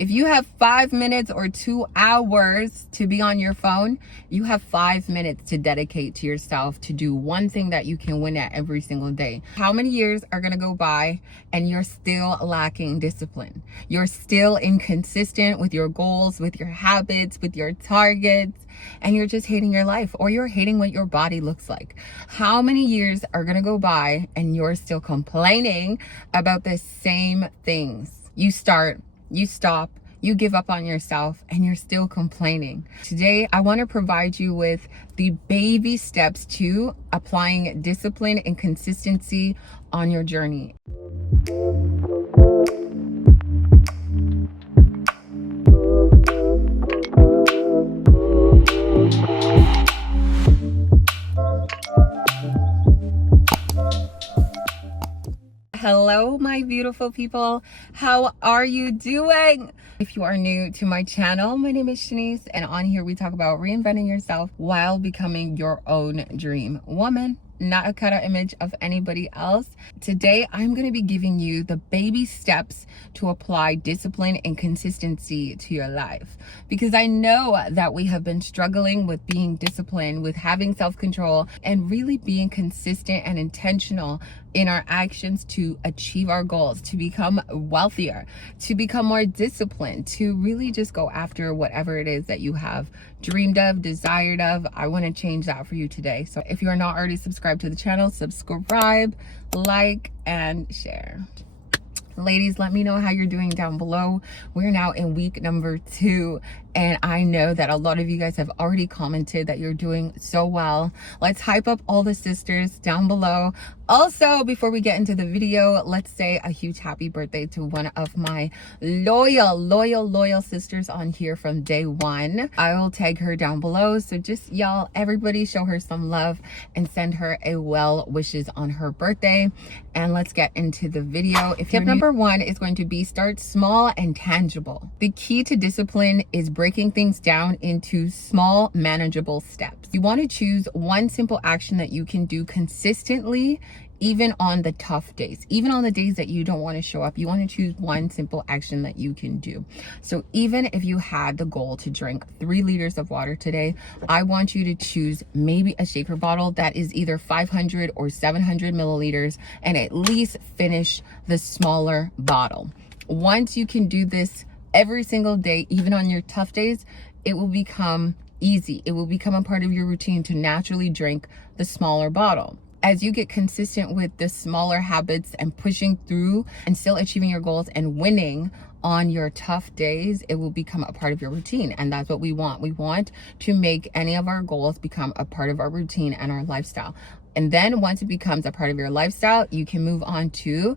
If you have 5 minutes or 2 hours to be on your phone, you have 5 minutes to dedicate to yourself to do one thing that you can win at every single day. How many years are going to go by and you're still lacking discipline? You're still inconsistent with your goals, with your habits, with your targets, and you're just hating your life, or you're hating what your body looks like. How many years are going to go by and you're still complaining about the same things? You start, you stop, you give up on yourself, and you're still complaining. Today, I want to provide you with the baby steps to applying discipline and consistency on your journey. Hello, my beautiful people. How are you doing? If you are new to my channel, my name is Shanice, and on here we talk about reinventing yourself while becoming your own dream woman, not a cutout image of anybody else. Today, I'm going to be giving you the baby steps to apply discipline and consistency to your life. Because I know that we have been struggling with being disciplined, with having self-control, and really being consistent and intentional in our actions to achieve our goals, to become wealthier, to become more disciplined, to really just go after whatever it is that you have dreamed of, desired of. I want to change that for you today. So if you are not already subscribed to the channel, subscribe, like, and share. Ladies, let me know how you're doing down below. We're now in week number 2, and I know that a lot of you guys have already commented that you're doing so well. Let's hype up all the sisters down below. Also, before we get into the video, let's say a huge happy birthday to one of my loyal sisters on here from day one. I will tag her down below. So just y'all, everybody show her some love and send her a well wishes on her birthday. And let's get into the video. Tip number 1 is going to be start small and tangible. The key to discipline is breaking things down into small, manageable steps. You want to choose one simple action that you can do consistently, even on the tough days, even on the days that you don't want to show up. You want to choose one simple action that you can do. So even if you had the goal to drink 3 liters of water today, I want you to choose maybe a shaker bottle that is either 500 or 700 milliliters, and at least finish the smaller bottle. Once you can do this every single day, even on your tough days, it will become easy. It will become a part of your routine to naturally drink the smaller bottle. As you get consistent with the smaller habits and pushing through and still achieving your goals and winning on your tough days, it will become a part of your routine. And that's what we want. We want to make any of our goals become a part of our routine and our lifestyle. And then once it becomes a part of your lifestyle, you can move on to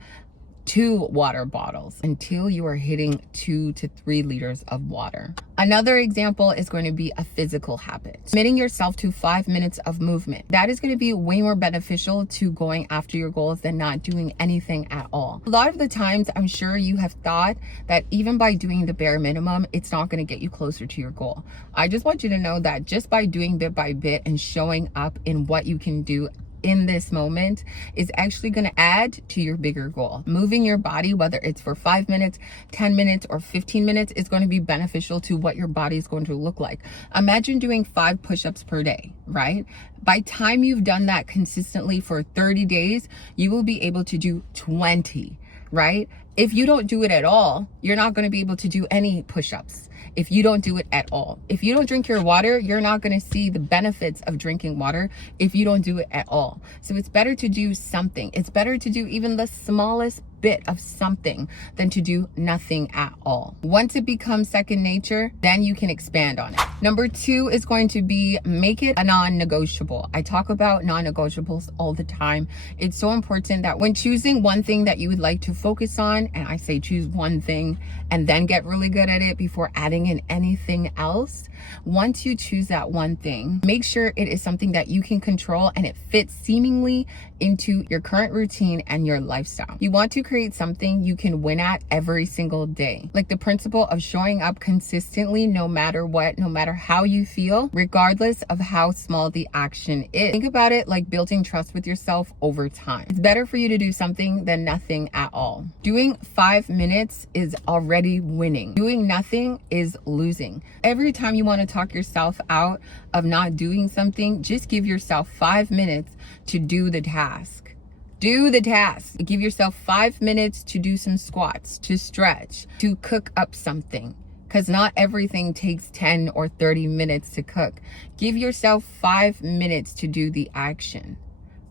2 water bottles until you are hitting 2 to 3 liters of water. Another example is going to be a physical habit. Committing yourself to 5 minutes of movement. That is going to be way more beneficial to going after your goals than not doing anything at all. A lot of the times, I'm sure you have thought that even by doing the bare minimum, it's not going to get you closer to your goal. I just want you to know that just by doing bit by bit and showing up in what you can do in this moment is actually going to add to your bigger goal. Moving your body, whether it's for 5 minutes, 10 minutes, or 15 minutes, is going to be beneficial to what your body is going to look like. Imagine doing 5 push-ups per day, right? By time you've done that consistently for 30 days, you will be able to do 20, right? If you don't do it at all, you're not going to be able to do any push-ups. If you don't do it at all, if you don't drink your water, you're not going to see the benefits of drinking water if you don't do it at all. So it's better to do something. It's better to do even the smallest bit of something than to do nothing at all. Once it becomes second nature, then you can expand on it. Number 2 is going to be make it a non-negotiable. I talk about non-negotiables all the time. It's so important that when choosing one thing that you would like to focus on, and I say choose one thing and then get really good at it before adding in anything else. Once you choose that one thing, make sure it is something that you can control and it fits seemingly into your current routine and your lifestyle. You want to create something you can win at every single day. Like the principle of showing up consistently no matter what, no matter how you feel, regardless of how small the action is. Think about it like building trust with yourself over time. It's better for you to do something than nothing at all. Doing Doing 5 minutes is already winning. Doing nothing is losing. Every time you want to talk yourself out of not doing something, just give yourself 5 minutes to do the task. Do the task. Give yourself 5 minutes to do some squats, to stretch, to cook up something. Because not everything takes 10 or 30 minutes to cook. Give yourself 5 minutes to do the action,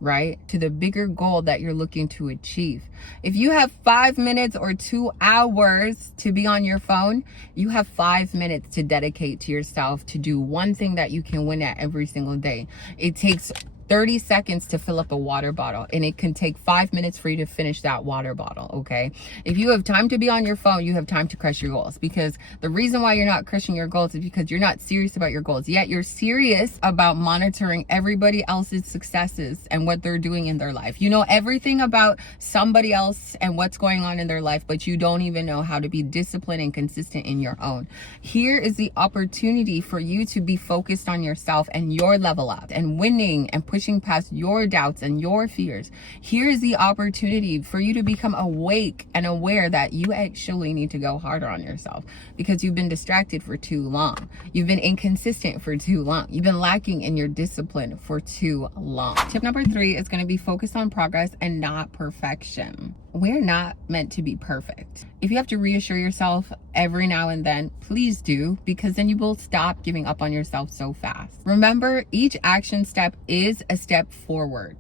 right? To the bigger goal that you're looking to achieve. If you have 5 minutes or 2 hours to be on your phone, you have 5 minutes to dedicate to yourself to do one thing that you can win at every single day. It takes 30 seconds to fill up a water bottle, and it can take 5 minutes for you to finish that water bottle, okay? If you have time to be on your phone, you have time to crush your goals, because the reason why you're not crushing your goals is because you're not serious about your goals, yet you're serious about monitoring everybody else's successes and what they're doing in their life. You know everything about somebody else and what's going on in their life, but you don't even know how to be disciplined and consistent in your own. Here is the opportunity for you to be focused on yourself and your level up and winning and pushing past your doubts and your fears. Here is the opportunity for you to become awake and aware that you actually need to go harder on yourself, because you've been distracted for too long. You've been inconsistent for too long. You've been lacking in your discipline for too long. Tip number 3 is going to be focus on progress and not perfection. We're not meant to be perfect. If you have to reassure yourself every now and then, please do, because then you will stop giving up on yourself so fast. Remember, each action step is a step forward.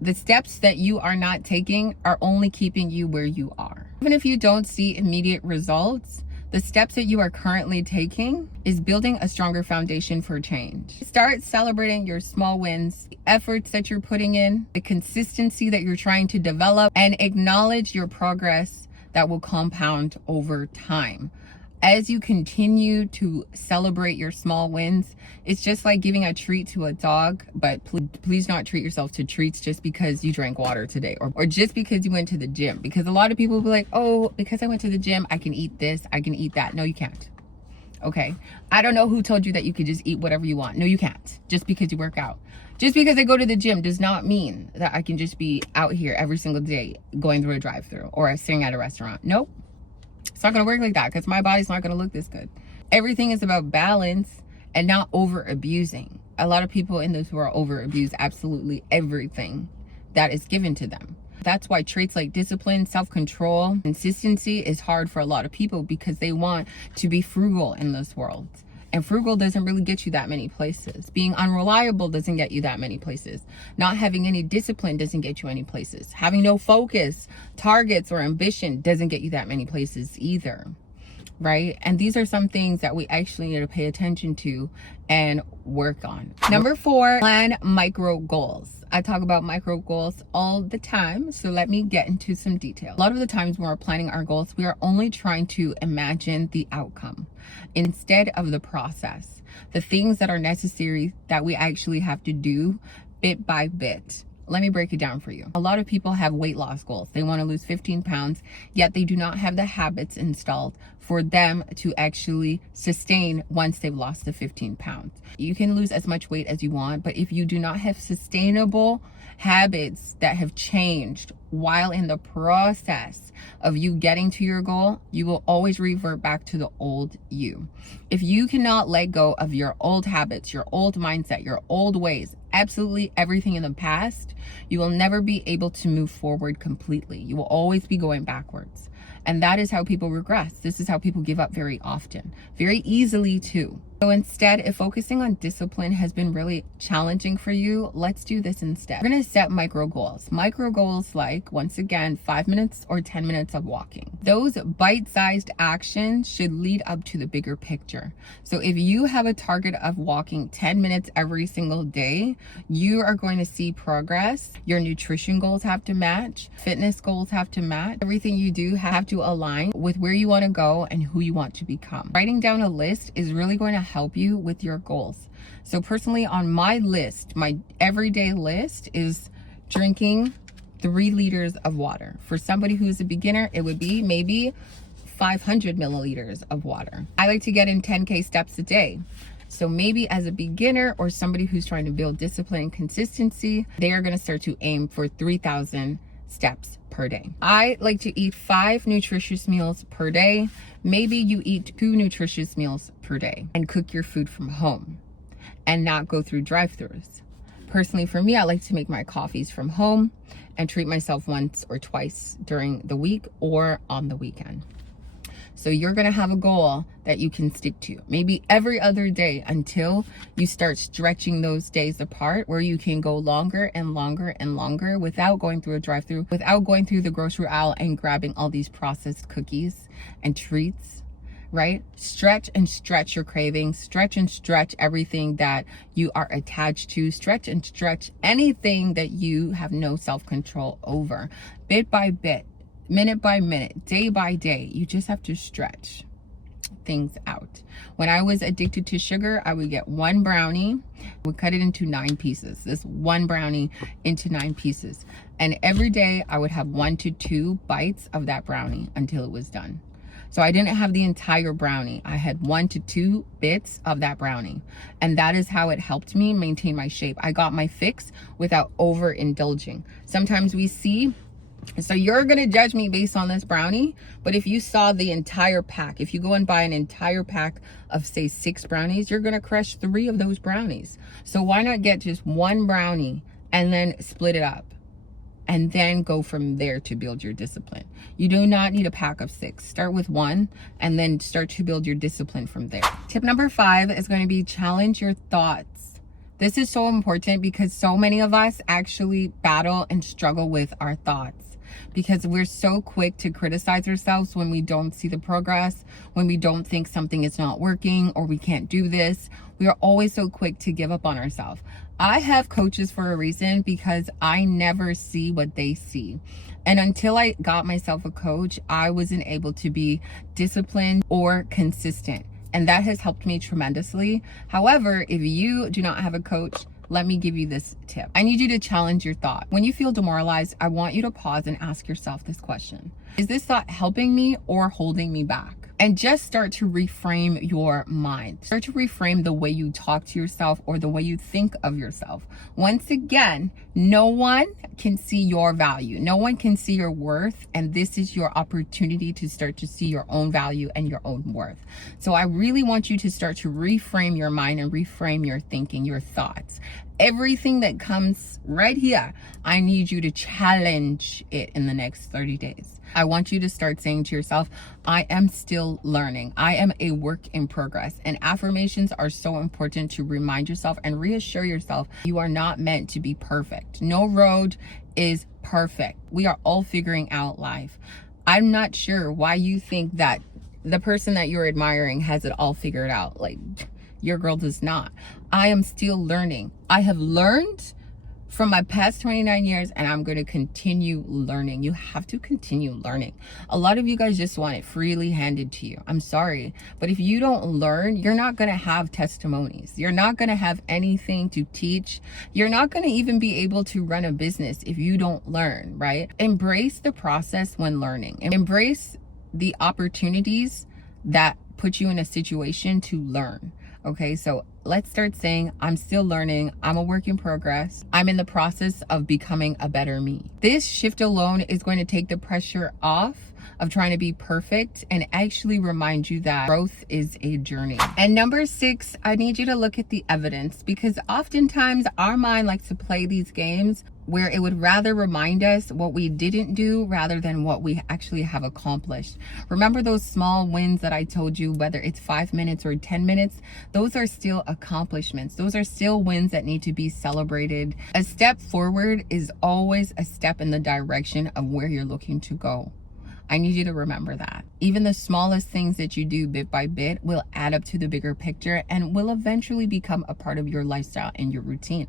The steps that you are not taking are only keeping you where you are. Even if you don't see immediate results, the steps that you are currently taking is building a stronger foundation for change. Start celebrating your small wins, the efforts that you're putting in, the consistency that you're trying to develop, and acknowledge your progress that will compound over time. As you continue to celebrate your small wins, it's just like giving a treat to a dog, but please not treat yourself to treats just because you drank water today, or just because you went to the gym. Because a lot of people will be like, oh, because I went to the gym, I can eat this, I can eat that. No, you can't. Okay. I don't know who told you that you could just eat whatever you want. No, you can't. Just because you work out. Just because I go to the gym does not mean that I can just be out here every single day going through a drive-through or sitting at a restaurant. Nope. It's not going to work like that, because my body's not going to look this good. Everything is about balance and not over abusing. A lot of people in this world over abuse absolutely everything that is given to them. That's why traits like discipline, self-control, consistency is hard for a lot of people, because they want to be frugal in this world. And frugal doesn't really get you that many places. Being unreliable doesn't get you that many places. Not having any discipline doesn't get you any places. Having no focus, targets, or ambition doesn't get you that many places either. Right? And these are some things that we actually need to pay attention to and work on. Number 4, plan micro goals. I talk about micro goals all the time, so let me get into some detail. A lot of the times when we're planning our goals, we are only trying to imagine the outcome instead of the process, the things that are necessary that we actually have to do bit by bit. Let me break it down for you. A lot of people have weight loss goals. They want to lose 15 pounds, yet they do not have the habits installed for them to actually sustain once they've lost the 15 pounds. You can lose as much weight as you want, but if you do not have sustainable habits that have changed while in the process of you getting to your goal, you will always revert back to the old you. If you cannot let go of your old habits, your old mindset, your old ways, absolutely everything in the past, you will never be able to move forward completely. You will always be going backwards. And that is how people regress. This is how people give up very often, very easily too. So instead, if focusing on discipline has been really challenging for you, let's do this instead. We're going to set micro goals. Micro goals like, once again, 5 minutes or 10 minutes of walking. Those bite-sized actions should lead up to the bigger picture. So if you have a target of walking 10 minutes every single day, you are going to see progress. Your nutrition goals have to match. Fitness goals have to match. Everything you do have to align with where you want to go and who you want to become. Writing down a list is really going to help you with your goals. So personally, on my list, my everyday list is drinking 3 liters of water. For somebody who's a beginner, it would be maybe 500 milliliters of water. I like to get in 10K steps a day. So maybe as a beginner or somebody who's trying to build discipline and consistency, they are going to start to aim for 3,000 steps per day. I like to eat 5 nutritious meals per day. Maybe you eat 2 nutritious meals per day and cook your food from home and not go through drive-thrus. Personally, for me, I like to make my coffees from home and treat myself once or twice during the week or on the weekend. So you're gonna have a goal that you can stick to, maybe every other day, until you start stretching those days apart, where you can go longer and longer and longer without going through a drive-through, without going through the grocery aisle and grabbing all these processed cookies and treats, right? Stretch and stretch your cravings, stretch and stretch everything that you are attached to, stretch and stretch anything that you have no self-control over, bit by bit, minute by minute, day by day. You just have to stretch things out. When I was addicted to sugar, I would get 1 brownie, would cut it into 9 pieces, this 1 brownie into 9 pieces. And every day I would have 1 to 2 bites of that brownie until it was done. So I didn't have the entire brownie. I had 1 to 2 bits of that brownie. And that is how it helped me maintain my shape. I got my fix without overindulging. Sometimes we see, so you're gonna judge me based on this brownie, but if you saw the entire pack, if you go and buy an entire pack of say 6 brownies, you're gonna crush 3 of those brownies. So why not get just 1 brownie and then split it up and then go from there to build your discipline? You do not need a pack of 6. Start with 1 and then start to build your discipline from there. Tip number 5 is going to be challenge your thoughts. This is so important because so many of us actually battle and struggle with our thoughts, because we're so quick to criticize ourselves when we don't see the progress, when we don't think something is not working or we can't do this. We are always so quick to give up on ourselves. I have coaches for a reason, because I never see what they see. And until I got myself a coach, I wasn't able to be disciplined or consistent. And that has helped me tremendously. However, if you do not have a coach, let me give you this tip. I need you to challenge your thought. When you feel demoralized, I want you to pause and ask yourself this question: is this thought helping me or holding me back? And just start to reframe your mind. Start to reframe the way you talk to yourself or the way you think of yourself. Once again, no one can see your value. No one can see your worth. And this is your opportunity to start to see your own value and your own worth. So I really want you to start to reframe your mind and reframe your thinking, your thoughts. Everything that comes right here, I need you to challenge it in the next 30 days. I want you to start saying to yourself, I am still learning. I am a work in progress. And affirmations are so important to remind yourself and reassure yourself you are not meant to be perfect. No road is perfect. We are all figuring out life. I'm not sure why you think that the person that you're admiring has it all figured out. Like, your girl does not. I am still learning. I have learned from my past 29 years, and I'm going to continue learning. You have to continue learning. A lot of you guys just want it freely handed to you. I'm sorry, but if you don't learn, you're not going to have testimonies. You're not going to have anything to teach. You're not going to even be able to run a business if you don't learn, right? Embrace the process when learning. Embrace the opportunities that put you in a situation to learn. Okay, so let's start saying, I'm still learning. I'm a work in progress. I'm in the process of becoming a better me. This shift alone is going to take the pressure off of trying to be perfect and actually remind you that growth is a journey. And number 6, I need you to look at the evidence, because oftentimes our mind likes to play these games where it would rather remind us what we didn't do rather than what we actually have accomplished. Remember those small wins that I told you, whether it's 5 minutes or 10 minutes, those are still accomplishments. Those are still wins that need to be celebrated. A step forward is always a step in the direction of where you're looking to go. I need you to remember that. Even the smallest things that you do bit by bit will add up to the bigger picture and will eventually become a part of your lifestyle and your routine.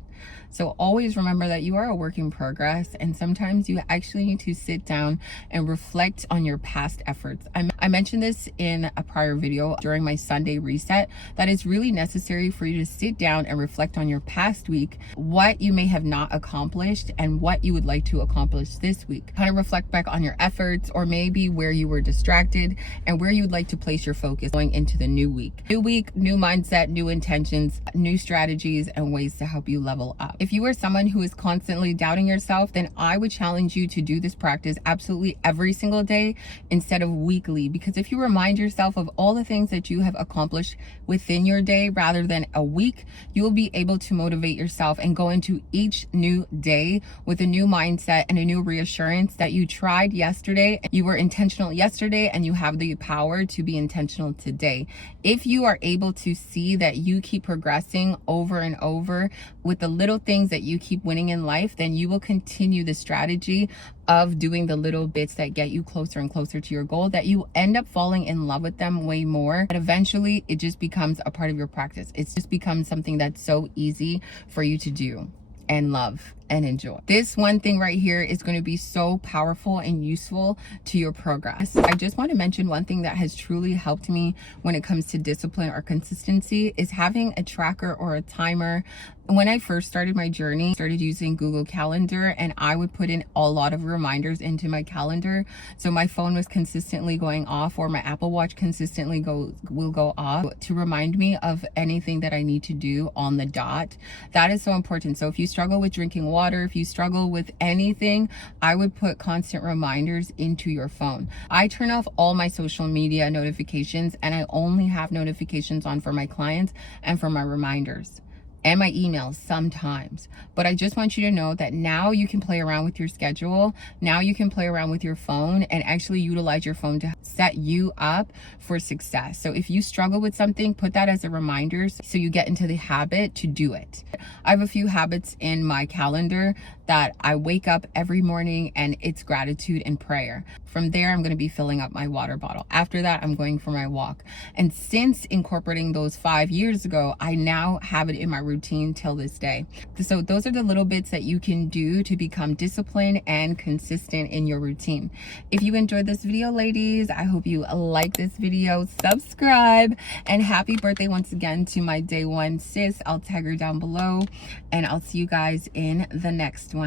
So always remember that you are a work in progress, and sometimes you actually need to sit down and reflect on your past efforts. I mentioned this in a prior video during my Sunday reset, that it's really necessary for you to sit down and reflect on your past week, what you may have not accomplished and what you would like to accomplish this week. Kind of reflect back on your efforts, or maybe where you were distracted expected, and where you'd like to place your focus going into the new week. New week, new mindset, new intentions, new strategies, and ways to help you level up. If you are someone who is constantly doubting yourself, then I would challenge you to do this practice absolutely every single day instead of weekly, because if you remind yourself of all the things that you have accomplished within your day rather than a week, you will be able to motivate yourself and go into each new day with a new mindset and a new reassurance that you tried yesterday, you were intentional yesterday, and you have the power to be intentional today. If you are able to see that you keep progressing over and over with the little things that you keep winning in life, then you will continue the strategy of doing the little bits that get you closer and closer to your goal, that you end up falling in love with them way more. But eventually it just becomes a part of your practice. It's just becomes something that's so easy for you to do and love and enjoy. This one thing right here is going to be so powerful and useful to your progress. I just want to mention one thing that has truly helped me when it comes to discipline or consistency is having a tracker or a timer. When I first started my journey, I started using Google Calendar, and I would put in a lot of reminders into my calendar. So my phone was consistently going off, or my Apple Watch consistently will go off to remind me of anything that I need to do on the dot. That is so important. So if you struggle with drinking water, if you struggle with anything, I would put constant reminders into your phone. I turn off all my social media notifications, and I only have notifications on for my clients and for my reminders and my emails sometimes. But I just want you to know that now you can play around with your schedule. Now you can play around with your phone and actually utilize your phone to set you up for success. So if you struggle with something, put that as a reminder so you get into the habit to do it. I have a few habits in my calendar that I wake up every morning, and it's gratitude and prayer. From there, I'm going to be filling up my water bottle. After that, I'm going for my walk. And since incorporating those 5 years ago, I now have it in my routine till this day. So those are the little bits that you can do to become disciplined and consistent in your routine. If you enjoyed this video, ladies, I hope you like this video, subscribe, and happy birthday once again to my day one sis. I'll tag her down below, and I'll see you guys in the next one.